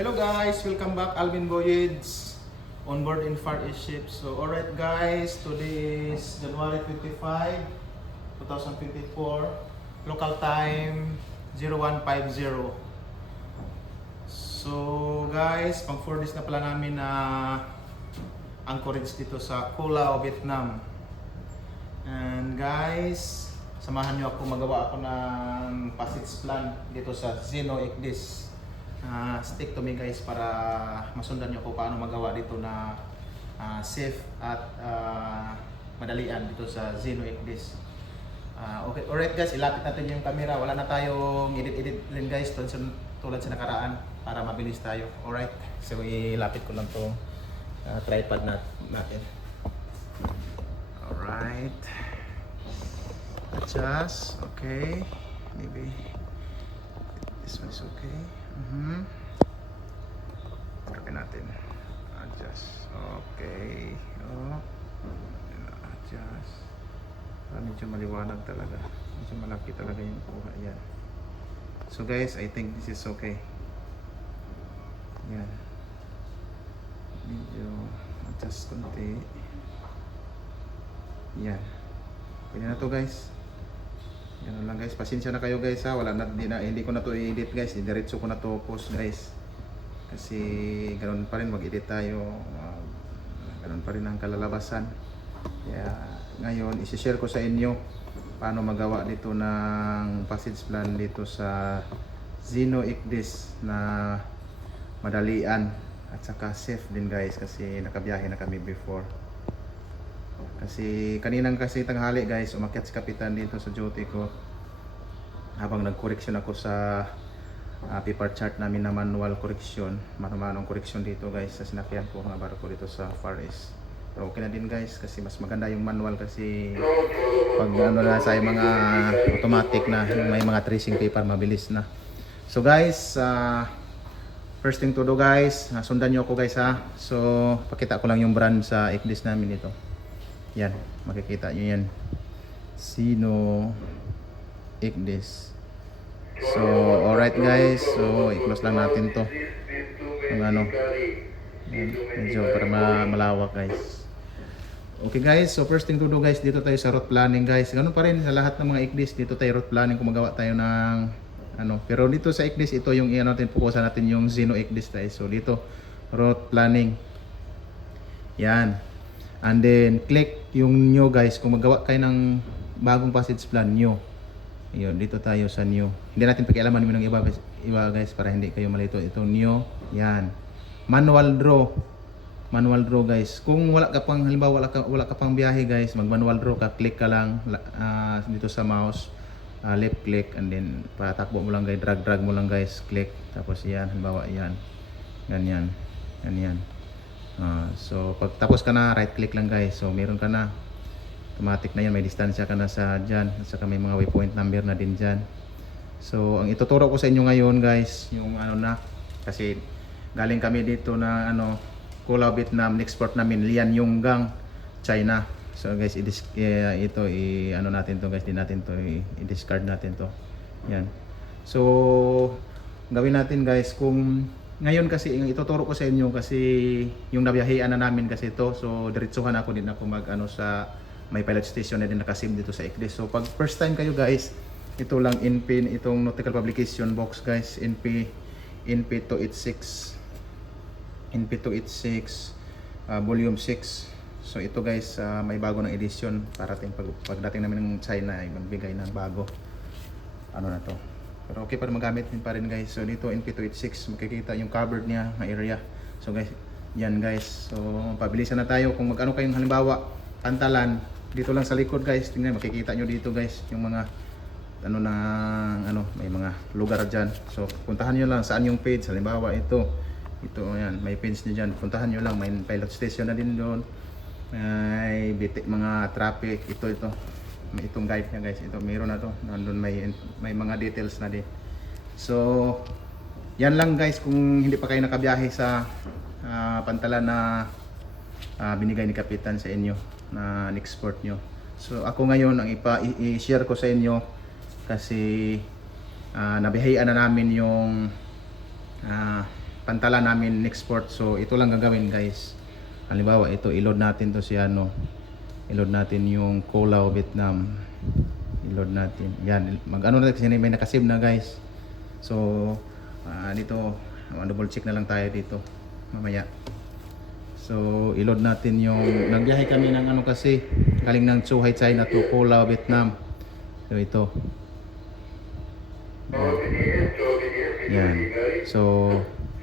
Hello guys, welcome back. Alvin Voyage on board in Far East Ship. So alright guys, today is January 25, 2024, local time 0150. So guys, pang 4 days na pala namin na anchorage dito sa Callao, Vietnam. And guys, samahan nyo ako, magawa ako ng passage plan dito sa Zeno Ignis. Stick to me guys para masundan nyo ako paano magawa dito na safe at madalian dito sa Zeno Ignis. Okay, alright guys, ilapit natin yung camera. Wala na tayong edit-edit din guys tulad sa nakaraan para mabilis tayo. Alright, so ilapit ko lang itong tripod natin. Alright, adjust, okay, maybe this one is okay. Try natin. Adjust. Okay. Oh. Adjust. Medyo maliwanag talaga. Medyo malaki talaga yung kuha. Yan. So guys, I think this is okay. Yan. Medyo adjust konti. Yan. Pwede na to guys. Ganun lang guys, pasensya na kayo guys ha, hindi ko na to i-edit guys, diretso ko na to post guys. Kasi ganoon pa rin mag-edit tayo, ganoon pa rin ang kalalabasan. Kaya ngayon, isi-share ko sa inyo paano magawa dito ng passage plan dito sa Zeno Ignis na madalian at saka safe din guys kasi nakabiyahe na kami before. Kasi kaninang kasi tanghali guys, umakyat si kapitan dito sa duty ko habang nag-correction ako sa paper chart namin na manual correction, manong correction dito guys sa sinakyan ko mga barko dito sa Far East. Pero okay na din guys kasi mas maganda yung manual kasi pag ano na sa mga automatic na may mga tracing paper mabilis na. So guys, first thing to do guys, sundan nyo ako guys ha. So pakita ko lang yung brand sa Ignis namin ito. Yan, makikita nyo yan, Zeno Ignis. So alright guys, so i-close lang natin to yung ano, yan, medyo para malawak guys. Okay guys, so first thing to do guys, dito tayo sa route planning guys. Ganun pa rin sa lahat ng mga Ignis, dito tayo route planning kung magawa tayo ng ano. Pero dito sa Ignis, ito yung natin, pukusan natin yung Zeno Ignis guys. So dito, route planning. Yan. And then click yung new guys kung magawa kayo ng bagong passage plan new. Ayun, dito tayo sa new. Hindi natin pakialaman ng iba guys para hindi kayo malito. Ito new. Yan. Manual draw. Manual draw guys. Kung wala ka pang halimbawa wala ka pang biyahe guys, mag-manual draw ka, click ka lang dito sa mouse. Left click and then patakbo mo lang guys, drag mo lang guys, click. Tapos yan, halimbawa yan. Ganyan. Ganyan. So pag tapos ka na, right click lang guys. So meron ka na, automatic na yan, may distansya ka na sa dyan at saka may mga waypoint number na din dyan. So ang ituturo ko sa inyo ngayon guys, yung ano na, kasi galing kami dito na ano, Callao, Vietnam, export namin Lianyungang, China. So guys, ito ano natin to guys, di natin to i-discard natin to. Yan. So gawin natin guys, kung ngayon kasi yung ituturo ko sa inyo kasi yung nabiyahean na namin kasi ito. So diretsuhan ako din ako mag ano sa may pilot station na din nakasim dito sa Ignis. So pag first time kayo guys, ito lang NP, itong nautical publication box guys, NP 286 volume 6. So ito guys, may bago ng edition parating pagdating namin ng China ay magbigay ng bago ano na to. Pero okay pa rin magamit din pa rin guys. So dito NP286, makikita yung covered niya na area. So guys, yan guys. So pabilisan na tayo kung magano kayong halimbawa pantalan dito lang sa likod guys. Tingnan, makikita nyo dito guys yung mga ano na ano, may mga lugar diyan. So puntahan niyo lang saan yung page. Halimbawa ito ayan, may page niyo diyan. Puntahan niyo lang, may pilot station na din doon. May mga traffic ito. May itong guide niya guys, ito meron na to, nandun may mga details na din. So yan lang guys, kung hindi pa kayo nakabiyahe sa pantalan na binigay ni kapitan sa inyo na export nyo. So ako ngayon ang i-share ko sa inyo kasi nabiyahean na namin yung pantala namin export. So ito lang gagawin guys. Halimbawa ito, i-load natin to si ano, i-load natin yung Colao Vietnam, i-load natin yan, mag ano na kasi may nakasave na guys. So dito double check na lang tayo dito mamaya. So i-load natin yung, nagbiyahe kami ng ano kasi galing ng Zhuhai China to Colao Vietnam. So ito yan. So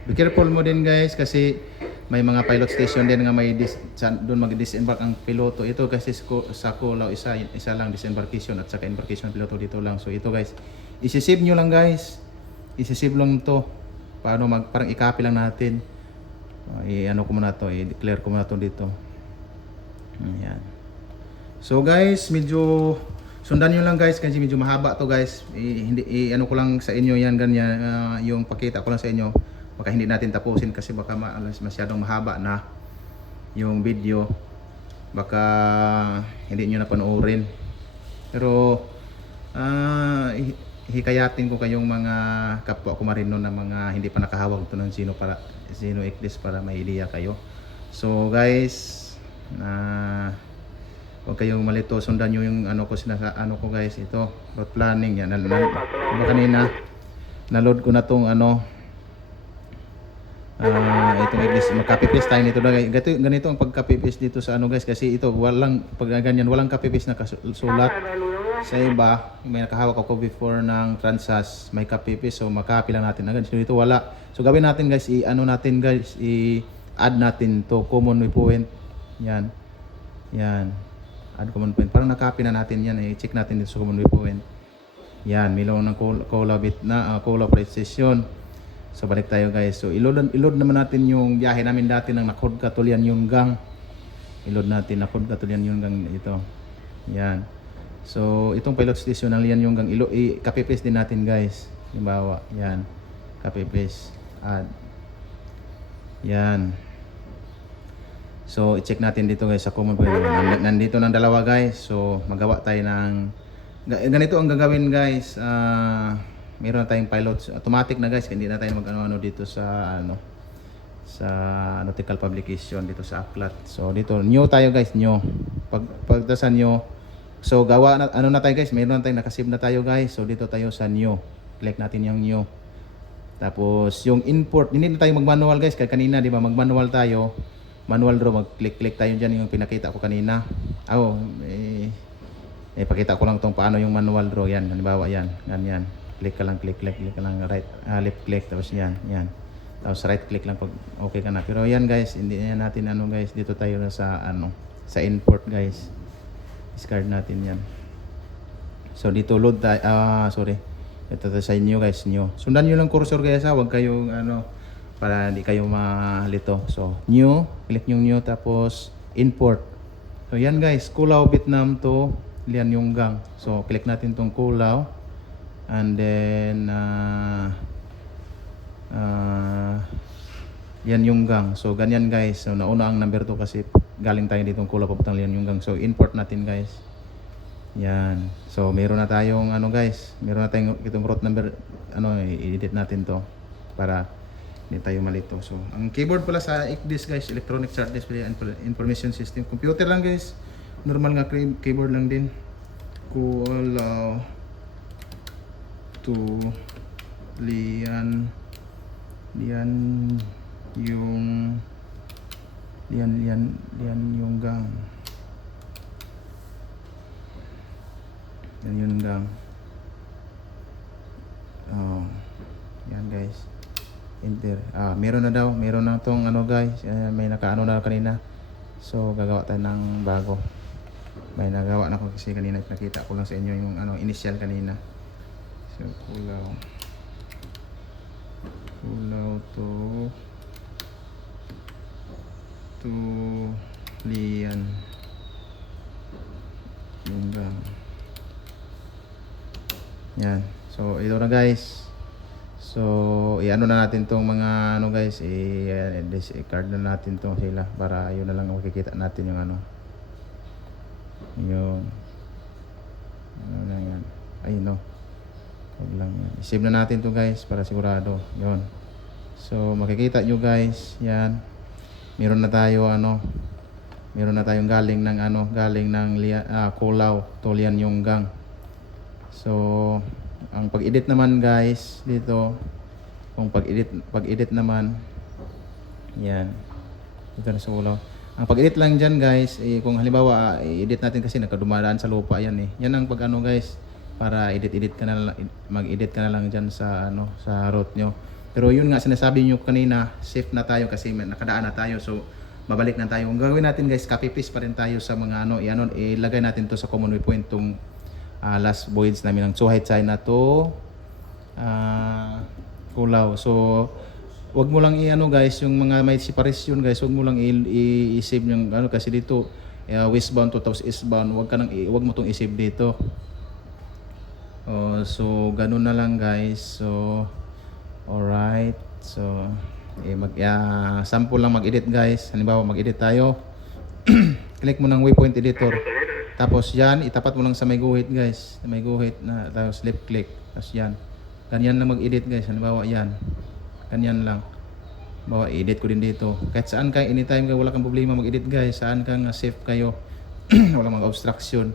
be careful mo din guys kasi may mga pilot station din nga may doon mag-disembark ang piloto. Ito kasi sa Colao isa lang disembarkation at saka embarkation piloto dito lang. So ito guys, isi-save nyo lang guys. Isi-save lang to. Paano parang i-copy lang natin. I-ano ko muna to, i-declare ko muna to dito. Ayan. So guys, medyo sundan nyo lang guys kasi medyo mahaba to guys. Hindi ano ko lang sa inyo yan ganyan, yung pakita ko lang sa inyo. Baka hindi natin tapusin kasi baka masyadong mahaba na yung video. Baka hindi nyo napanoorin. Pero hikayatin ko kayong mga kapwa ko marino na mga hindi pa nakahawak ito ng Zeno X para may idea kayo. So guys, huwag kayong malito, sundan nyo yung ano ko guys, ito route planning yan. Kanina na-load ko na tong ano, itong X, mag-copy paste tayo nito guys. Ganito ang pag-copy paste dito sa ano guys, kasi ito pag ganyan walang copy paste na sulat. Sa iba may nakahawak ako before ng Transas, may copy paste, so makapy lang natin agad. So dito wala. So gawin natin guys, i-add natin to common waypoint. Yan. Add common point. Parang na-copy na natin yan. I-check natin dito sa common waypoint. Yan, milaw ng Colao Precision. So balik tayo guys. So i-load naman natin yung biyahe namin dati ng Nakhod Katulian Yungang. I-load natin Nakhod Katulian Yungang ito. Yan. So itong pilot station ng Lian Yungang, i-copy paste din natin guys. Halimbawa, yan. Copy paste. Add. Yan. So i-check natin dito guys sa common point. Nandito ng dalawa guys. So magawa tayo ng ganito ang gagawin guys. Meron na tayong pilots automatic na guys. Hindi na tayo mag-ano dito sa nautical publication dito sa Aklat. So dito new tayo guys, new. Pagdasan new. So gawa na ano na tayo guys. Meron na tayong nakasave na tayo guys. So dito tayo sa new. Click natin yung new. Tapos yung import, hindi na tayo mag-manual guys. Kaya kanina di ba mag-manual tayo. Manual draw, mag-click tayo dyan yung pinakita ko kanina. Pakita ko lang tong paano yung manual draw. Yan, halimbawa yan, ganyan. Click ka lang, click ka lang, right, left click, tapos yan. Tapos right click lang pag okay ka na. Pero yan guys, hindi na natin ano guys, dito tayo na sa sa import guys. Discard natin yan. So dito load tayo, ito sa inyo guys, new. Sundan nyo lang cursor guys, huwag kayong para hindi kayo malito. So new, click yung new, tapos import. So yan guys, Colao Vietnam to Lian Yungang. So click natin tong Colao, and then Lian Yungang. So ganyan guys. So nauna ang number 2 kasi galing tayo ditong Colao papuntang Lian Yungang. So import natin guys. Yan. So meron na tayong guys, meron na tayong itong route number, i-edit natin to para hindi tayo malito. So ang keyboard pala sa ECDIS guys, Electronic Chart Display and Information System. Computer lang guys. Normal nga keyboard lang din. Colao to Lian Yungang. Yan guys. Enter. Meron na daw. Meron na tong guys. May nakaano na kanina. So gagawa tayo ng bago. May nagawa na ko kasi kanina. Nakita ko lang sa inyo yung initial kanina. So Colao to Lian Yungang. Yan. So ito na guys. So i-ano na natin tong mga guys, i-card na natin tong sila para yun na lang makikita natin yung yung lang yan. Ayun no. Huwag lang yan. I-save na natin to guys para sigurado. Yun. So makikita nyo guys, yan. Meron na tayo meron na tayong galing ng Culaw to Lianyunggang. So ang pag-edit naman guys dito, kung pag-edit naman, yan. Dito na sa Culaw. Ang pag-edit lang dyan guys, kung halimbawa i-edit natin kasi nakadumadaan sa lupa yan eh. Yan ang pag guys, para edit ka na lang, mag-edit ka na lang dyan sa sa route nyo. Pero yun nga sinasabi nyo kanina, safe na tayo kasi nakadaan na tayo. So babalik na tayo. Kung gagawin natin guys, copy paste pa rin tayo sa mga ilagay natin to sa common waypoint tong last voyage namin ng Zhuhai China to Culaw. So wag mo lang guys, yung mga may separation guys, wag mo lang i-save yung kasi dito westbound to tapos eastbound, wag mo tong i-save dito. So ganun na lang guys. So alright. So sample lang mag-edit guys. Halimbawa mag-edit tayo. Click mo ng waypoint editor. Tapos yan, itapat mo lang sa may guhit guys. Sa may guhit na tapos left click. Tapos yan. Ganyan lang mag-edit guys. Halimbawa yan. Ganyan lang. Bawa edit ko din dito. Kahit saan ka, anytime ka, wala kang problema mag-edit guys. Saan kang safe kayo. Walang mga obstruction.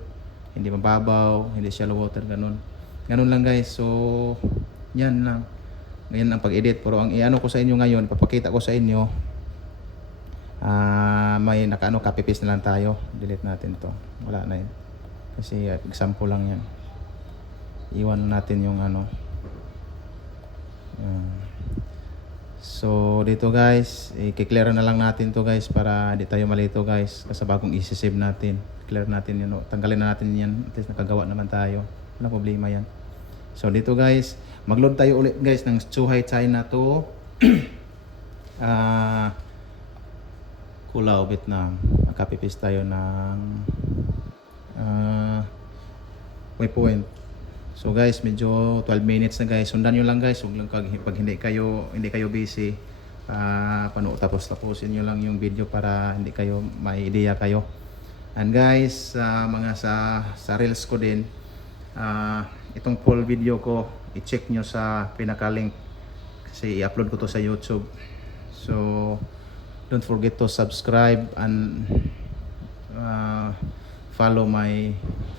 Hindi mababaw, hindi shallow water, ganun. Ganun lang guys. So yan lang. Ngayon ang pag-edit. Pero ang ko sa inyo ngayon, papakita ko sa inyo, may copy paste na lang tayo. Delete natin to. Wala na yun. Kasi example lang yan. Iwan natin yung So dito guys, i-clear na lang natin to guys para di tayo malito guys. Kasi bagong i-save natin. Clear natin yun. Tanggalin na natin yan. At least nakagawa naman tayo. Wala problema yan. So dito guys, mag-load tayo ulit guys ng Zhuhai China to Culaw, Vietnam. Copy paste tayo ng waypoint. So guys, medyo 12 minutes na guys. Sundan nyo lang guys. Huwag lang pag hindi kayo busy. Tapusin nyo lang yung video para hindi kayo may idea kayo. And guys, mga sa reels ko din, itong full video ko, i-check nyo sa pinaka-link kasi i-upload ko to sa YouTube. So don't forget to subscribe and follow my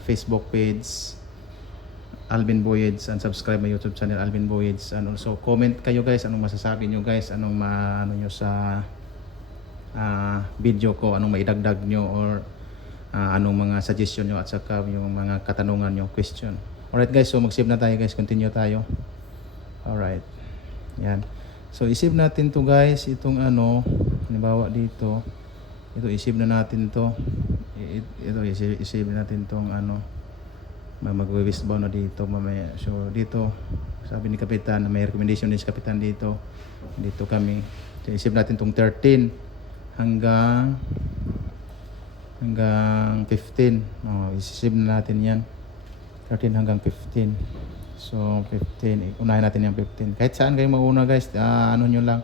Facebook page Alvin Voyage, and subscribe my YouTube channel Alvin Voyage. And also comment kayo guys, anong masasabi nyo guys, anong nyo sa video ko, anong maidagdag nyo or anong mga suggestion nyo at saka yung mga katanungan nyo, question. Alright guys, so mag-save na tayo guys, continue tayo. Alright, yan. So i-save natin to guys, itong halimbawa dito, ito i-save na natin to. Ito i-save natin tong mag-westbound na dito mamaya. So dito, sabi ni Kapitan, may recommendation din si Kapitan dito. Dito kami. So i-save natin tong 13 hanggang 15. I-save na natin yan. 13 hanggang 15. So 15, unahin natin yung 15. Kahit saan kayo mauna guys, nyo lang.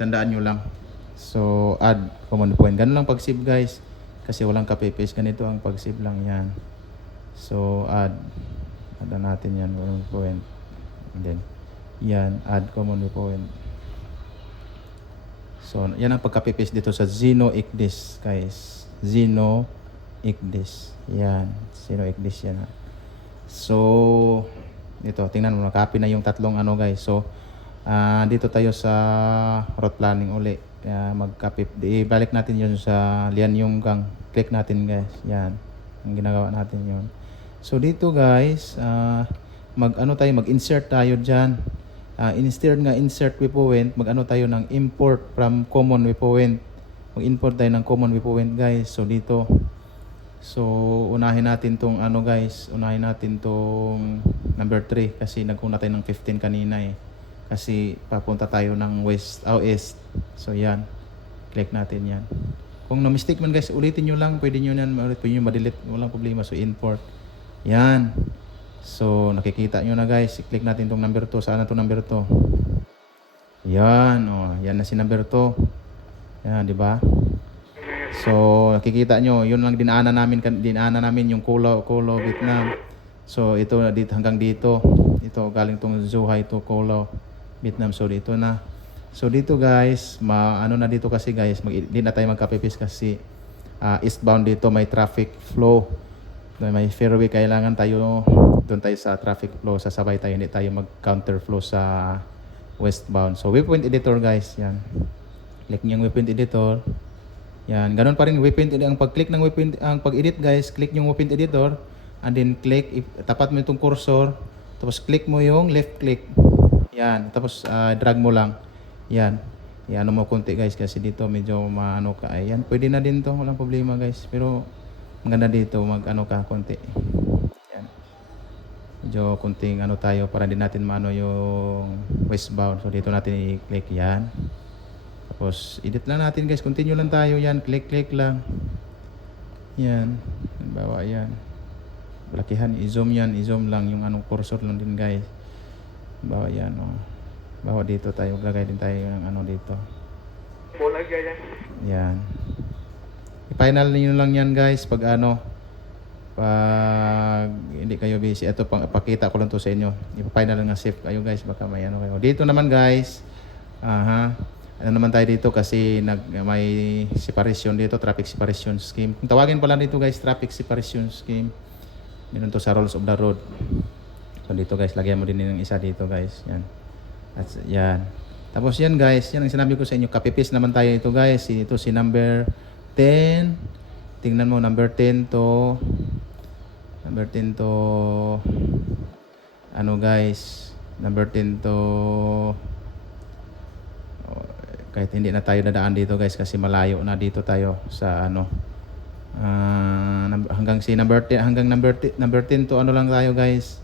Tandaan nyo lang. So add common point. Ganun lang pag-save guys. Kasi walang copy paste, ganito ang pag-save lang yan. So add natin yan, common point. And then yan, add common point. So yan ang pag-copy paste dito sa Zeno Ikdis guys. Zeno Ikdis. Yan, Zeno Ikdis yan. So dito, tingnan mo, nakapy na yung tatlong guys. So dito tayo sa route planning uli. Balik natin yun sa Lianyunggang. Click natin guys. Yan. Ang ginagawa natin yun. So dito guys, mag-insert tayo dyan. Insert waypoint, tayo ng import from common waypoint. Mag-import tayo ng common waypoint guys. So dito. So unahin natin tong guys. Unahin natin tong number 3 kasi nagkuna tayo ng 15 kanina eh. Kasi papunta tayo ng west. So yan. Click natin yan. Kung na-mistake man guys, ulitin nyo lang. Pwede nyo ma-delete. Walang problema. So import. Yan. So nakikita nyo na guys. I-click natin tong number 2. Saan na to number 2? Yan. Yan na si number 2. Yan, di ba? So nakikita nyo. Yun lang dinaanan namin yung Culaw, Vietnam. So ito dito hanggang dito. Ito galing tong Zhuhai to Culaw. Vietnam. So dito na. So dito guys, ano na dito kasi guys, hindi na tayo magkapipis kasi eastbound dito may traffic flow. May fairway, kailangan tayo doon tayo sa traffic flow, sasabay tayo, hindi tayo mag counter flow sa westbound. So waypoint editor guys, yan. Click niyo yung waypoint editor. Yan, ganun pa rin waypoint editor. Ang pag-click ng waypoint, ang pag-edit guys, click yung waypoint editor and then click, tapat mo itong cursor, tapos click mo yung left click. Yan, tapos drag mo lang. Yan. Yan mo konti guys kasi dito medyo maano ka. Ayan, pwede na din to, walang problema guys. Pero ang ganda dito mag-ano ka konti. Yan. Medyo konting ano tayo para din natin maano yung westbound. So dito natin i-click yan. Tapos edit lang natin guys, continue lang tayo yan, click lang. Yan. Bawa yan. Lakihan, i-zoom yan, i-zoom lang yung anong cursor lang din guys. Bawa yan, oh. Bawa dito tayo, lagay din tayo ng ano dito. Yan. I-final niyo lang yan guys pag ano, pag hindi kayo busy. Ito pang pakita ko lang to sa inyo. I-final lang na safe kayo guys, baka may ano kayo. Dito naman guys, ano naman tayo dito kasi may separation dito, traffic separation scheme. Kung tawagin pala dito guys, traffic separation scheme. Meron to sa rules of the road. So dito guys, lagyan mo din ng isa dito guys. Yan. At yan. Tapos yan guys, yan ang sinabi ko sa inyo. Copy-paste naman tayo ito guys. Ito si number 10. Tingnan mo, number 10 to ano guys, number 10 to kahit hindi na tayo dadaan dito guys kasi malayo na dito tayo sa ano hanggang si number 10, hanggang number 10 to ano lang tayo guys,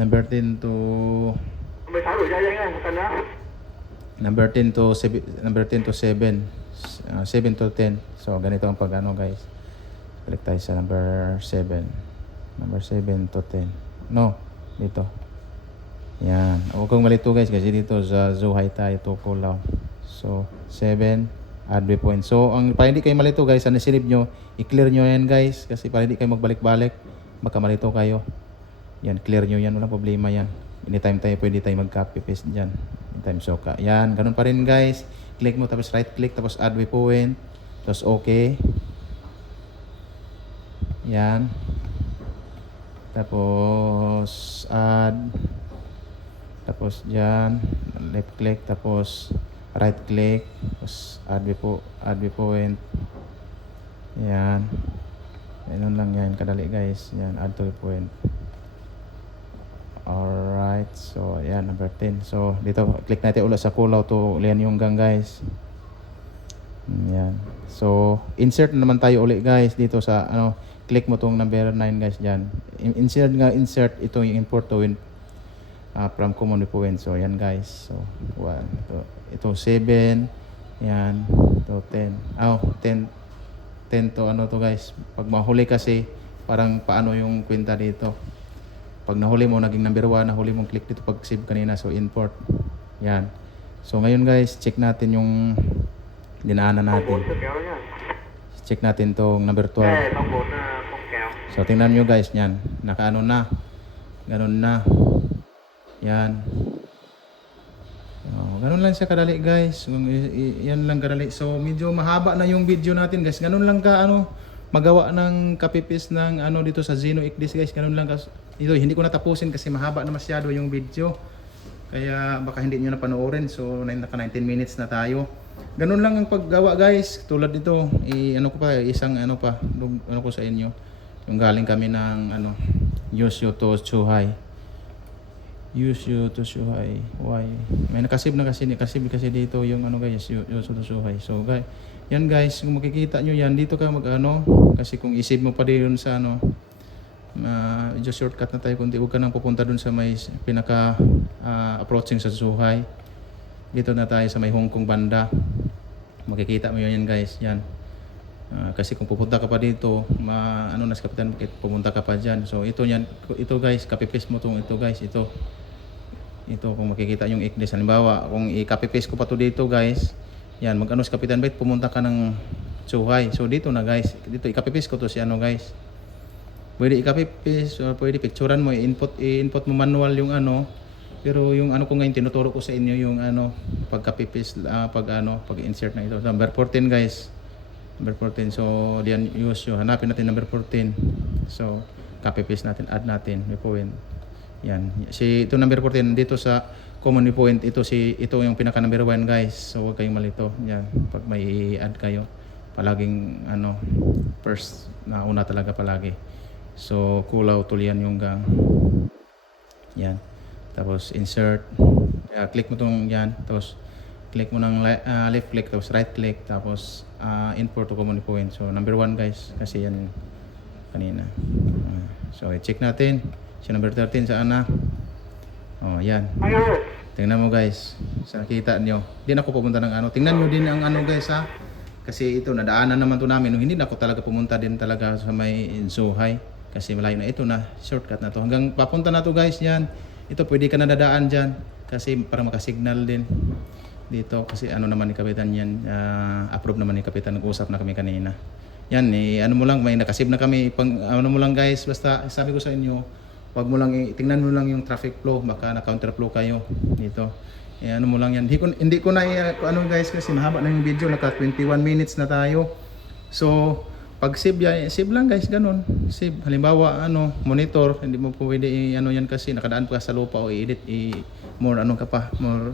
number 10 to number 10 to 7 7 to 10. So ganito ang pag ano guys, click tayo sa number 7 to 10, no, dito yan. Huwag kang malito guys kasi dito sa Zhuhai tayo to Kulao. So 7 add waypoint. So ang para hindi kayo malito guys, ang nasilip nyo, i-clear nyo yan guys kasi para hindi kayo magbalik-balik, baka malito kayo. Yan, clear nyo yan, walang problema yan. Anytime tayo pwede tayo mag-copy paste dyan. Anytime so ka. Yan, ganun pa rin guys. Click mo tapos right click tapos add waypoint. Tapos okay. Yan. Tapos add. Tapos dyan, left click tapos right click tapos add waypoint. Yan. Ganun lang yan, kadali guys. Yan, add to waypoint. Alright, so yan, number 10. So dito, click natin ulit sa Kulao to Lianyunggang guys. Yan. So insert naman tayo ulit guys dito sa ano, click mo tong number 9 guys dyan. Insert ito yung import to win from common waypoint. So yan guys. So 1, ito 7, yan, to 10. 10 to ano to guys. Pag mahuli kasi parang paano yung kwenta dito. Pag nahuli mo, naging number 1, nahuli mong click dito pag save kanina. So, import. Yan. So, ngayon guys, check natin yung dinaanan natin. Check natin tong number 12. So, tingnan nyo guys, yan. Nakaano na. Ganun na. Yan. Ganun lang siya kadali guys. Yan lang kadali. So, medyo mahaba na yung video natin guys. Ganun lang ka, magawa ng copy-paste ng dito sa Zeno XD guys. Ganun lang ka. Ito, hindi ko natapusin kasi mahaba na masyado yung video. Kaya baka hindi nyo na panoorin. So, naka 19 minutes na tayo. Ganun lang ang paggawa guys. Tulad nito, isang ko sa inyo. Yung galing kami ng Yushu to Zhuhai. Yushu to Zhuhai. Why? May nakasib na kasi dito yung guys, Yushu to Zhuhai. So, guys, yan guys, kung makikita nyo yan, dito ka kasi kung isave mo pa din sa just shortcut na tayo kundi, huwag ka nang pupunta dun sa may pinaka approaching sa Zhuhai. Dito na tayo sa may Hong Kong banda, makikita mo yan guys, yan. Kasi kung pupunta ka pa dito, nas kapitan, pupunta ka pa dyan. So ito guys, copy paste mo ito guys, ito kung makikita yung ikdes. Halimbawa kung i-copy paste ko pa to dito guys, yan, sa kapitan bait, pumunta ka ng Zhuhai. So dito na guys, dito i-copy paste ko to si guys. Pwede i-copy paste or pwede picturean mo, i-input mo manual yung Pero yung ano ko ngayon tinuturo ko sa inyo yung ano pagka-paste pag insert na ito. Number 14 guys. Number 14. So diyan use yung hanapin natin number 14. So copy paste natin, add natin may point. Yan. Si ito number 14 dito sa common point ito yung pinaka number 1 guys. So huwag kayong malito. Yan. Pag may add kayo palaging ano first na una talaga palagi. So kulaw tulian yung gang. Yan. Tapos insert, click mo tong yan, tapos click mo ng left click, tapos right click, tapos import to common point. So number 1 guys, kasi yan kanina. So i-check natin, si number 13 saan na? Oh yan. Tingnan mo guys, sa nakita nyo. Di na ako pumunta ng ano. Tingnan nyo din ang ano guys ha. Kasi ito, nadaanan naman to namin. Hindi na ako talaga pumunta din talaga sa may Zuhay. Kasi malayo na ito na, shortcut na to. Hanggang papunta na to guys yan. Ito pwede ka na dadaan dyan kasi para makasignal din dito kasi ano naman ni Kapitan yan, approve naman ni Kapitan, nag-usap na kami kanina yan ano mo lang, may nakasave na kami pang ano mo lang guys, basta sabi ko sa inyo wag mo lang, tingnan mo lang yung traffic flow, baka na counter flow kayo dito, ano mo lang yan, hindi ko na ano guys kasi mahaba na yung video, naka 21 minutes na tayo. So pag save yan, save lang guys, ganun. Save. Halimbawa, monitor, hindi mo po pwede ano yan kasi nakadaan pa sa lupa o i-edit, more ano ka pa, more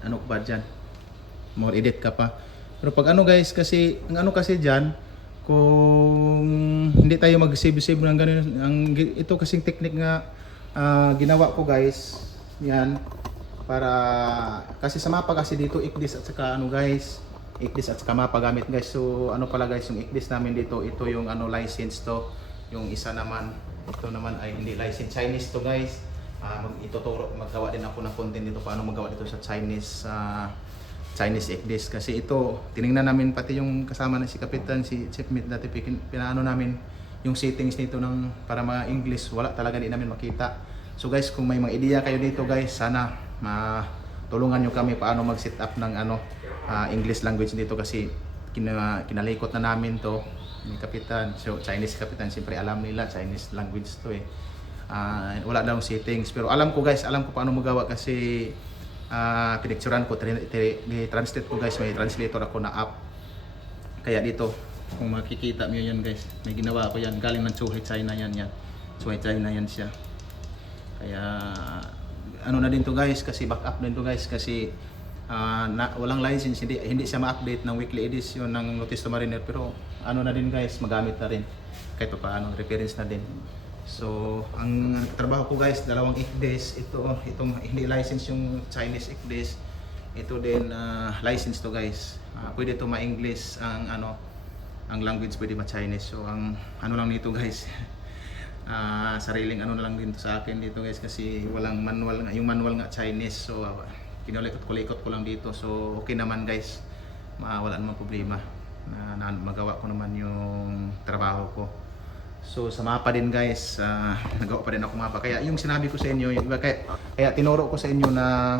ano ba dyan? More edit ka pa. Pero pag ano guys, kasi, ang ano kasi dyan, kung hindi tayo mag-save ng ganun, ito kasing technique nga ginawa ko guys, yan, para, kasi sa mapa kasi dito, ikdis at saka ano guys, ikdis at saka mapa gamit guys. So ano pala guys, yung ikdis namin dito, ito yung ano license to, yung isa naman ito naman ay hindi license, Chinese to guys. Ituturo, maggawa din ako ng content dito paano magawa dito sa Chinese ikdis kasi ito tiningnan namin pati yung kasama na si Kapitan, si Chief Meat dati, pinaano namin yung settings nito ng para ma-English, wala talaga di namin makita. So guys, kung may mga ideya kayo dito guys, sana tulungan nyo kami paano mag-set up ng English language dito kasi kinalikot na namin to ni Kapitan. So Chinese Kapitan, siyempre alam nila Chinese language to wala daw settings, pero alam ko guys, alam ko paano magawa kasi pinicturean ko, translate ko guys, may translator ako na app. Kaya dito kung makikita nyo yan guys, may ginawa ako yan, galing ng Zhuhai China yan, Zhuhai China yan siya. Kaya ano na din to guys, kasi backup din to guys kasi walang license, hindi siya ma-update ng weekly edition ng Notice to Mariner, pero ano na din guys, magamit na rin kahit pa paano, reference na din. So ang trabaho ko guys, dalawang ikdis, itong hindi license yung Chinese ikdis, ito din license to guys. Pwede to ma-English ang language, pwede ma-Chinese. So ang ano lang nito guys, sariling ano na lang din to sa akin dito guys kasi walang manual nga, yung manual nga Chinese. So kinulikot ko lang dito. So okay naman guys, wala namang problema na magawa ko naman yung trabaho ko. So sa mapa din guys, nagawa pa rin ako mapa. Kaya yung sinabi ko sa inyo, kaya tinuro ko sa inyo na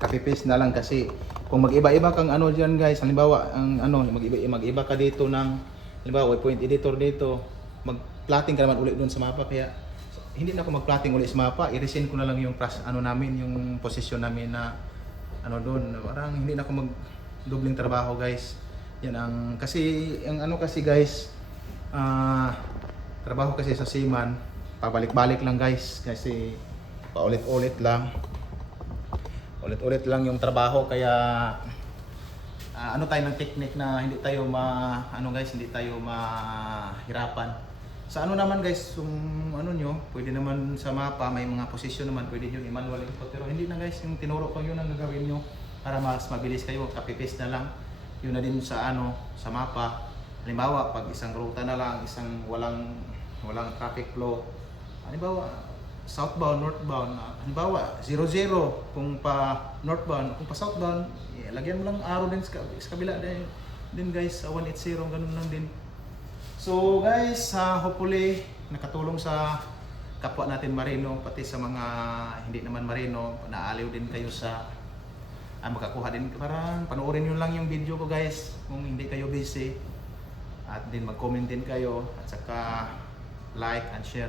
copy-paste na lang kasi kung mag-iba-iba kang ano diyan guys, halimbawa ang mag-iba ka dito ng halimbawa point editor dito, mag-plotting ka naman ulit doon sa mapa, kaya hindi na ako mag-plotting ulit sa mapa, i-resend ko na lang yung namin, yung position namin na doon. Parang hindi na ako mag-dubling trabaho guys. Yan kasi kasi guys, trabaho kasi sa Seaman, pabalik-balik lang guys kasi paulit-ulit lang. Ulit-ulit lang yung trabaho, kaya tayo ng technique na hindi tayo hindi tayo mahirapan. Sa naman guys, yung pwede naman sa mapa, may mga position naman, pwede nyo i-manual input, pero hindi na guys, yung tinuro ko yun ang gagawin nyo para mas mabilis kayo, copy-paste na lang. Yun na din sa sa mapa. Halimbawa, pag isang ruta na lang, isang walang traffic flow. Halimbawa, southbound, northbound. Halimbawa, 0-0 kung pa northbound, kung pa southbound, lagyan mo lang arrow din sa kabila din guys, 180, ganun lang din. So guys, hopefully nakatulong sa kapwa natin marino, pati sa mga hindi naman marino, naaliw din kayo sa makakuha din, parang panoorin nyo lang yung video ko guys kung hindi kayo busy. At din mag-comment din kayo at saka like and share.